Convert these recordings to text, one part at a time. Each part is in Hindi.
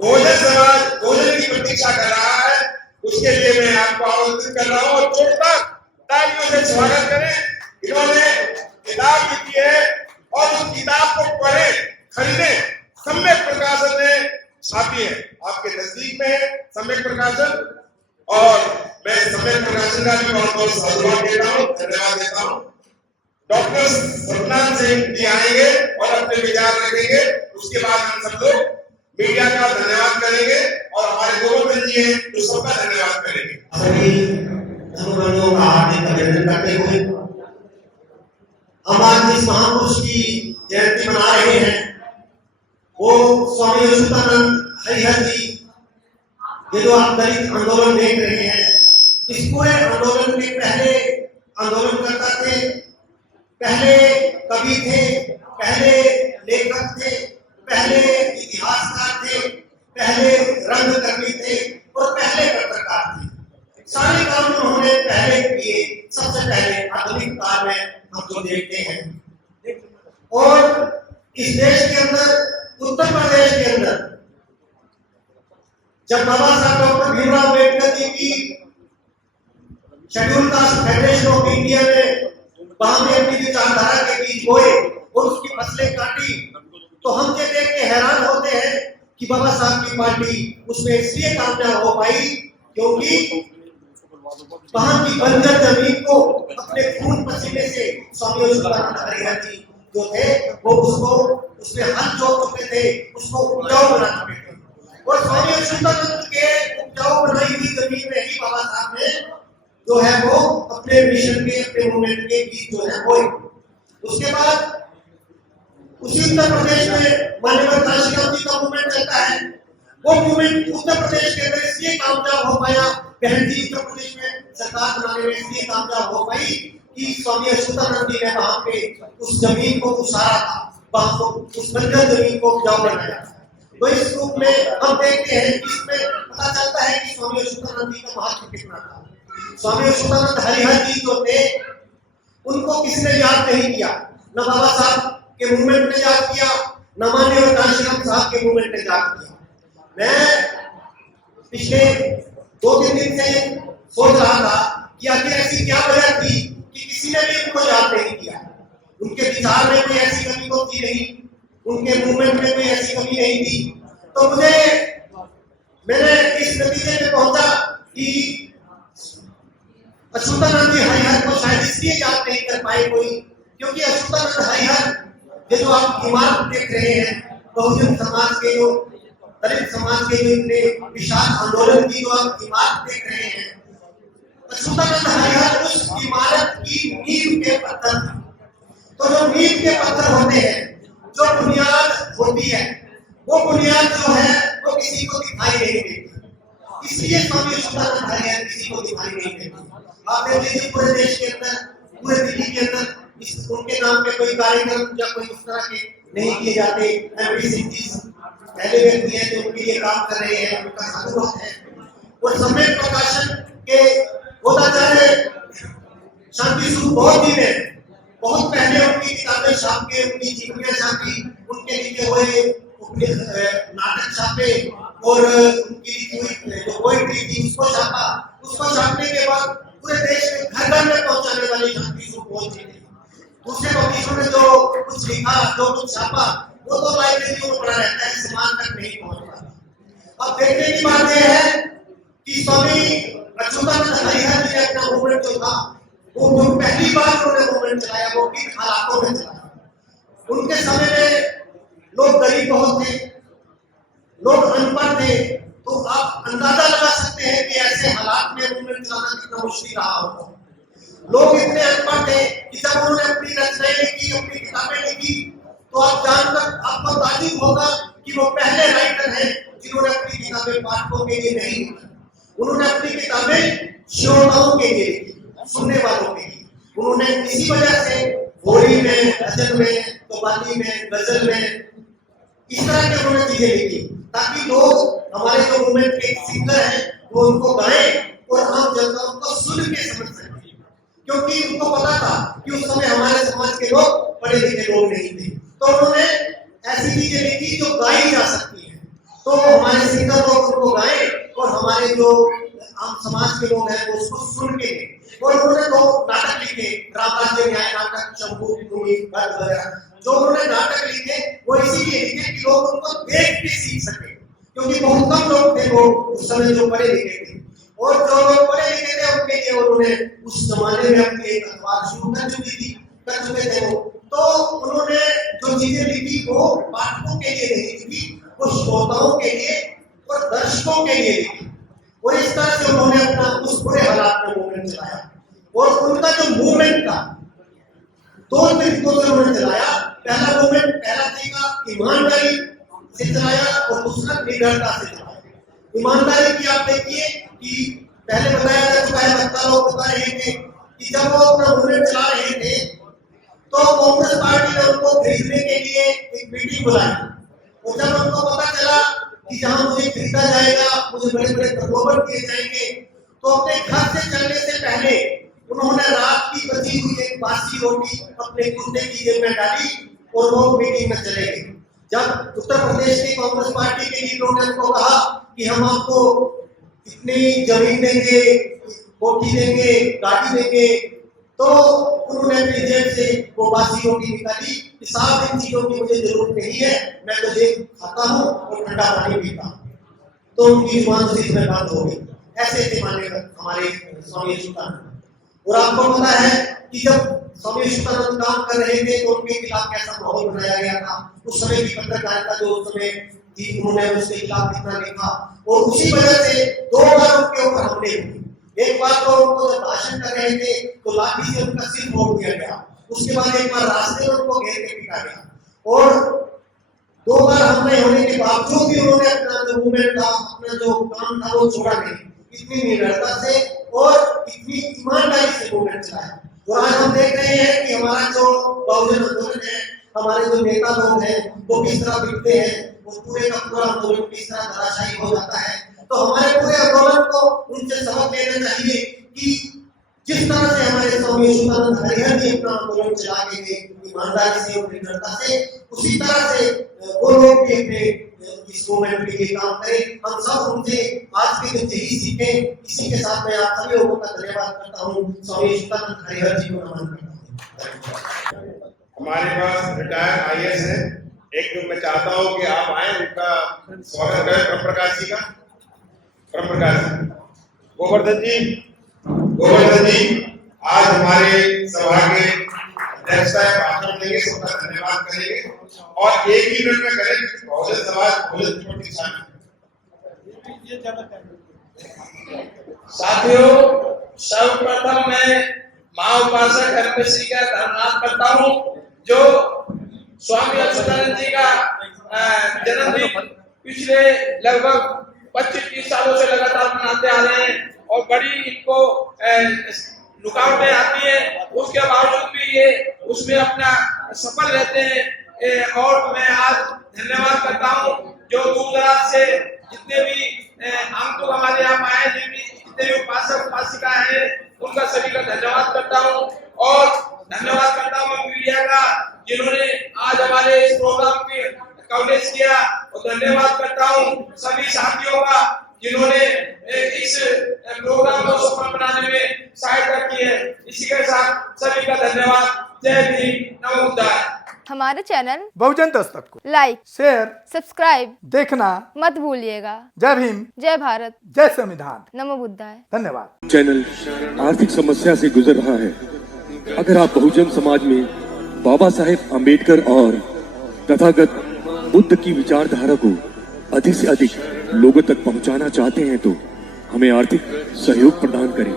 बहुजन समाज भोजन की प्रतीक्षा कर रहा है, उसके लिए मैं आपको आमंत्रित कर रहा हूँ और जोरदार तालियों से स्वागत करें। इन्होंने किताब लिखी है और उस किताब को पढ़े, खरीदे। सम्यक प्रकाशन ने छापी है, आपके नजदीक में है सम्यक प्रकाशन, और मैं सम्यक प्रकाशन का भी बहुत बहुत साधुवाद देता हूँ, धन्यवाद देता हूँ। डॉक्टर सतनाम सिंह जी आएंगे और अपने विचार रखेंगे, उसके बाद हम सब लोग मीडिया का धन्यवाद करेंगे और हमारे गोवर्धन जी हैं जो सबका धन्यवाद करेंगे। सभी धर्मबंधुओं का हार्दिक अभिनंदन करते हुए हम आज जिस महापुरुष की जयंती मना रहे हैं वो स्वामी अच्युतानंद हरिहर जी। ये जो आप दलित आंदोलन देख रहे हैं, इस पूरे आंदोलन में पहले आंदोलनकर्ता थे, पहले कवि थे, पहले लेखक थे, पहले इतिहासकार थे, पहले रंगकर्मी थे और पहले पत्रकार थे। सारे काम उन्होंने पहले किए, सबसे पहले आधुनिक काल में हम जो देखते हैं। और इस देश के अंदर, उत्तर प्रदेश के अंदर, जब बाबा साहब डॉक्टर भीमराव अम्बेडकर जी की schedule caste federation of India में वहां में अपनी विचारधारा के बीच बोए और उसकी फसलें काटी, तो हम ये देख के हैरान होते हैं कि बाबा साहब की पार्टी उसमें इसलिए कामयाब हो पाई क्योंकि वहां की बंजर जमीन को अपने खून पसीने से स्वामी अच्युतानंद हरिहर जी जो थे वो उसको उसमें हल जोड़ चुके थे, उसको उपजाऊ बना चुके थे। और स्वामी अच्युतानंद के उपजाऊ बनाई हुई जमीन में ही बाबा साहब ने जो है वो अपने मिशन के, अपने मूवमेंट के बीच जो है वो। उसके बाद उसी उत्तर प्रदेश में मान्यवर काशीराम जी का मूवमेंट चलता है। वो मूवमेंट उत्तर प्रदेश के अंदर इसलिए कामयाब हो पाया, बहन जी उत्तर प्रदेश में सरकार बनाने में इसलिए कामयाब हो पाई कि स्वामी अच्युतानंद जी ने वहां पे उस जमीन को उसारा था, वहां को उस बंजर जमीन को उपजाऊ बनाया। तो इस रूप में हम देखते हैं कि इसमें पता चलता है कि स्वामी अच्युतानंद जी का महत्व कितना था। स्वामी अच्युतानंद हरिहर जी जो थे उनको किसी ने याद नहीं किया, न बाबा साहब के मूवमेंट ने याद किया, न माननीय काशीराम साहब के मूवमेंट ने याद किया। मैं पिछले 2-3 दिन से सोच रहा था कि आखिर ऐसी क्या वजह थी कि किसी ने भी उनको याद नहीं किया। उनके विचार में कोई ऐसी कमी तो थी नहीं, उनके मूवमेंट में कोई ऐसी कमी नहीं थी। तो मैंने इस नतीजे में पहुंचा कि अच्युतानंद जी हरिहर को शायद इसलिए याद नहीं कर पाए कोई, क्योंकि अच्युतानंद हरिहर ये जो आप इमारत देख रहे हैं, बहुजन समाज के जो, दलित समाज के जो इतने विशाल आंदोलन की जो आप इमारत देख रहे हैं, अच्युतानंद हरिहर उस इमारत की नींव के पत्थर थे। तो जो नींव के पत्थर होते हैं, जो बुनियाद होती है, वो बुनियाद जो है वो किसी को दिखाई नहीं देती, इसलिए स्वामी अच्युतानंद हरिहर किसी को दिखाई नहीं देती। आप देख लीजिए पूरे देश के अंदर, पूरे दिल्ली के अंदर उनके नाम पे कोई कार्यक्रम या कोई उस तरह के नहीं किए जाते। एमपी सिंह जी पहले व्यक्ति हैं जो उनके लिए काम कर रहे हैं, उनका साधुवाद है। और सम्यक प्रकाशन के गोदाचार्य शांति स्वरूप बहुत दिन है, बहुत पहले उनकी किताबें छाप के, उनकी जीवनियां छापी, उनके लिखे हुए नाटक छापे और उनकी लिखी हुई जो पोएट्री थी उसको छापा। उसको छापने के बाद पूरे देश में घर घर में पहुंचाने वाली शांति स्वरूप पहुंची थी। दूसरे पब्लिशर ने जो कुछ लिखा, जो कुछ छापा, वो तो लाइब्रेरी में पड़ा रहता है, समाज तक नहीं पहुंचता। अब देखने की बात यह है कि स्वामी अच्युतानंद हरिहर जी ने अपना मूवमेंट जो था, वो पहली बार उन्होंने मूवमेंट चलाया, वो किन हालातों में चलाया। उनके समय में लोग गरीब बहुत थे, लोग अनपढ़ थे, तो आप अंदाजा लगा सकते हैं कि ऐसे हालात में मूवमेंट चलाना कितना मुश्किल रहा होगा। लोग इतने अनपढ़ थे कि जब उन्होंने अपनी रचनाएं लिखी, अपनी किताबें लिखी, तो आप जानकर आपको ताज्जुब होगा कि वो पहले राइटर हैं जिन्होंने अपनी किताबें पाठकों के लिए नहीं लिखी। उन्होंने अपनी किताबें श्रोताओं के लिए लिखी, सुनने वालों के लिए। उन्होंने इसी वजह से होली में, भजन में, कव्वाली में, गजल में इस तरह के उन्होंने चीजें लिखी ताकि लोग, हमारे जो मूवमेंट के सिंगर हैं, वो उनको गाएं और आम जनता उनको सुन के समझ सके। क्योंकि उनको पता था कि उस समय हमारे समाज के लोग पढ़े लिखे लोग नहीं थे, तो उन्होंने ऐसी चीजें लिखी जो गाई जा सकती है। तो हमारे सिंगर लोग उनको गाए और हमारे जो आम समाज के लोग हैं वो उसको सुन के और उन्होंने दो नाटक लिखे, रामराज्य न्याय नाटक, शंभू वगैरह। जो उन्होंने नाटक लिखे वो इसीलिए लिखे कि लोग उनको देख के सीख सके, क्योंकि बहुत कम लोग थे वो उस समय जो पढ़े लिखे थे, और जो लोग पढ़े लिखे थे उनके लिए उन्होंने उस जमाने में अपनी एक अखबार शुरू कर चुके थे वो। तो उन्होंने जो चीजें लिखी वो पाठकों के लिए नहीं लिखी, वो श्रोताओं के लिए और दर्शकों के लिए लिखी। और इस तरह से उन्होंने अपना उस बुरे हालात में मूवमेंट चलाया। और उनका जो मूवमेंट था दो तरीकों से उन्होंने चलाया। पहला मूवमेंट, पहला तरीका ईमानदारी से चलाया और दूसरा निडरता से चलाया। ईमानदारी की आप देखिए कि पहले बताया जा चुका है, वक्ता लोग बता रहे थे कि जब वो अपना मूवमेंट चला रहे थे तो कांग्रेस पार्टी ने उनको खरीदने के लिए एक मीटिंग बुलाई, और जब उनको पता चला कि जहां मुझे खरीदा जाएगा, मुझे बड़े बड़े प्रलोभन दिए जाएंगे, तो अपने घर से चलने से पहले उन्होंने रात की बची हुई एक बासी रोटी अपने कुत्ते की जेब में डाली और वो मीटिंग में चले गए। जब उत्तर प्रदेश की कांग्रेस पार्टी के लीडरों ने उनको कहा कि हम आपको इतनी जमीन देंगे, कोठी देंगे, गाड़ी देंगे, तो उन्होंने अपनी जेब से वो बासी रोटी निकाली कि साहब इन चीजों की मुझे जरूरत नहीं है, मैं तो जेब खाता हूँ और ठंडा पानी पीता हूँ। तो उनकी जुबान से इसमें बात हो गई। ऐसे थे माने हमारे स्वामी अच्युतानंद। और आपको पता है कि जब स्वामी अच्युतानंद काम कर रहे थे तो उनके खिलाफ कैसा माहौल बनाया गया था। उस समय की पत्रकारिता जो उस समय थी, उन्होंने उसके खिलाफ कितना लिखा, और उसी वजह से 2 बार उनके ऊपर हमले हुए। एक बार तो उनको जब भाषण कर रहे थे तो लाठी से उनका सिर फोड़ दिया गया, उसके बाद एक बार रास्ते में उनको घेर के पीटा गया, और 2 बार हमले होने के बावजूद भी उन्होंने अपना जो मूवमेंट था, अपना जो काम था वो छोड़ा नहीं। इतनी निडरता से और इतनी ईमानदारी से मूवमेंट चलाया। और आज हम देख रहे हैं कि हमारा जो बहुजन आंदोलन है, हमारे जो नेता लोग हैं वो किस तरह बिकते हैं, वो पूरे का पूरा आंदोलन किस तरह धराशायी हो जाता है। तो हमारे पूरे आंदोलन को उनसे सबक लेना चाहिए कि जिस तरह से हमारे स्वामी अच्युतानंद हरिहर जी अपना आंदोलन चला के गए ईमानदारी से और निडरता से, उसी तरह से वो लोग भी अपने इस मूवमेंट के लिए काम करें। हम सब उनसे आज के दिन यही सीखें। इसी के साथ मैं आप सभी लोगों का धन्यवाद करता हूँ। स्वामी अच्युतानंद हरिहर जी को नमन करता हूँ। हमारे पास रिटायर्ड आईएएस है, एक दिन मैं चाहता हूँ कि आप आए, उनका स्वागत करें। ब्रह्म प्रकाश जी का, ब्रह्म प्रकाश गोवर्धन जी आज हमारे सभा के अध्यक्षता भाषण देंगे, सबका धन्यवाद करेंगे, और 1 ही मिनट में करें। बहुजन समाज बहुजन प्रतिष्ठान। साथियों, सर्वप्रथम मैं मां उपासक हरमेश्वरी का धन्यवाद करता हूँ, जो स्वामी अच्युतानंद जी का जन्मदिन पिछले लगभग 25-30 सालों से लगातार मनाते आ रहे हैं, और बड़ी इनको रुकावटें आती है, उसके बावजूद भी ये उसमें अपना सफल रहते हैं। और मैं आज धन्यवाद करता हूँ जो दूर दराज से जितने भी आगंतुक हमारे यहाँ आए, जितने भी उपासक उपासिका है, उनका सभी का धन्यवाद करता हूँ। और धन्यवाद करता हूँ मीडिया का, जिन्होंने आज हमारे इस प्रोग्राम की कवरेज किया, और धन्यवाद करता हूँ सभी साथियों का जिन्होंने इस प्रोग्राम को सफल बनाने में सहायता की है। इसी के साथ सभी का धन्यवाद। जय भीम, नमो बुद्धाय। हमारे चैनल बहुजन दस्तक को लाइक, शेयर, सब्सक्राइब देखना मत भूलिएगा। जय भीम, जय भारत, जय संविधान, नमो बुद्धाय। धन्यवाद। चैनल आर्थिक समस्या से गुजर रहा है। अगर आप बहुजन समाज में बाबा साहेब अम्बेडकर और तथागत बुद्ध की विचारधारा को अधिक से अधिक लोगों तक पहुंचाना चाहते हैं तो हमें आर्थिक सहयोग प्रदान करें,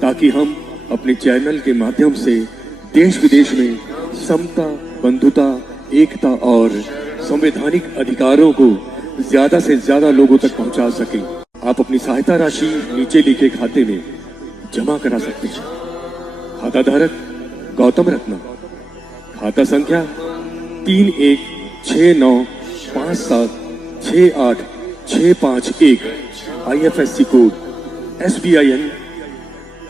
ताकि हम अपने चैनल के माध्यम से देश विदेश में समता, बंधुता, एकता और संवैधानिक अधिकारों को ज्यादा से ज्यादा लोगों तक पहुंचा सकें। आप अपनी सहायता राशि नीचे लिखे खाते में जमा करा सकते हैं। खाता धारक गौतम रत्ना, खाता संख्या 3169576865 IFSC कोड SBIN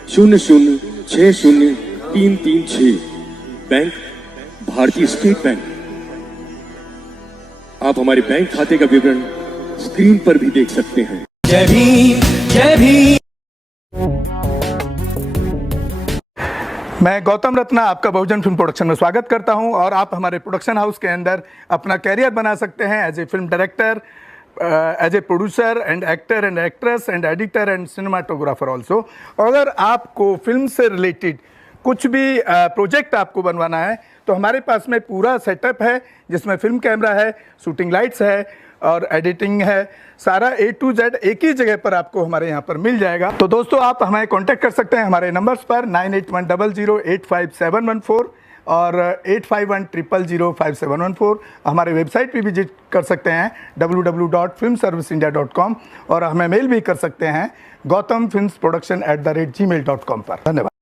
0060336, बैंक भारतीय स्टेट बैंक। आप हमारे बैंक खाते का विवरण स्क्रीन पर भी देख सकते हैं। जय भीम जय भीम। मैं गौतम रत्ना आपका बहुजन फिल्म प्रोडक्शन में स्वागत करता हूं और आप हमारे प्रोडक्शन हाउस के अंदर अपना कैरियर बना सकते हैं as a film director, as a producer and actor and actress and editor and cinematographer also. अगर आपको फिल्म से रिलेटेड कुछ भी प्रोजेक्ट आपको बनवाना है तो हमारे पास में पूरा सेटअप है, जिसमें फिल्म कैमरा है, शूटिंग लाइट्स है और एडिटिंग है। सारा A to Z एक ही जगह पर आपको हमारे यहाँ पर मिल जाएगा। तो दोस्तों आप हमें कांटेक्ट कर सकते हैं हमारे नंबर्स पर 9810085714 और 8510005714। हमारे वेबसाइट पे विजिट कर सकते हैं www.filmserviceindia.com और हमें मेल भी कर सकते हैं gautamfilmsproduction@gmail.com पर। धन्यवाद।